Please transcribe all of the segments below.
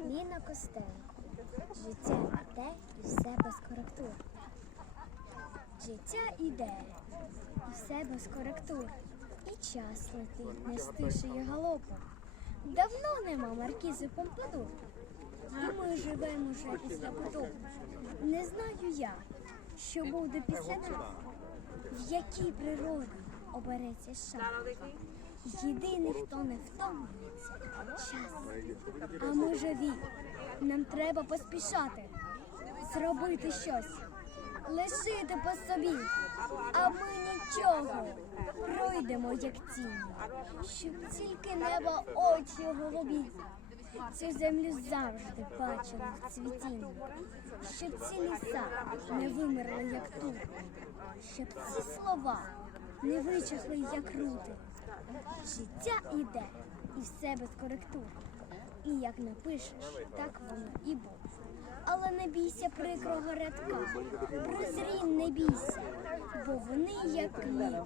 Ліна Костенко. Життя іде і все без коректур. Життя іде і все без коректур. І час летить, не стишує галопом. Давно нема маркізи Помпадур. І ми живемо вже після потопу. Не знаю я, що буде після нас, в якій природі обереться шанс. Єдиний, хто не втомлюється. А ми живі. Нам треба поспішати, зробити щось, лишити по собі. А ми нічого пройдемо, як тіні, щоб тільки небо очі голубі. Цю землю завжди бачили в цвітінні, щоб ці ліса не вимерли, як тут, щоб ці слова не вичахли, як рути. Життя іде і все без коректур. І як напишеш, так воно і буде. Але не бійся прикрого рядка, прозрінь, не бійся, бо вони як лік.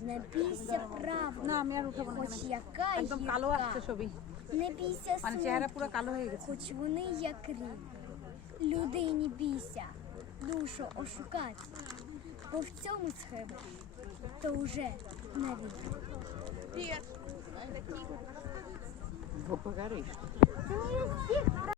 Не бійся правди, хоч яка гірка. Не бійся смутку, хоч вони як рік. Людині бійся, душу ошукати, бо в цьому схему, то вже навіть. Vou pagar isto.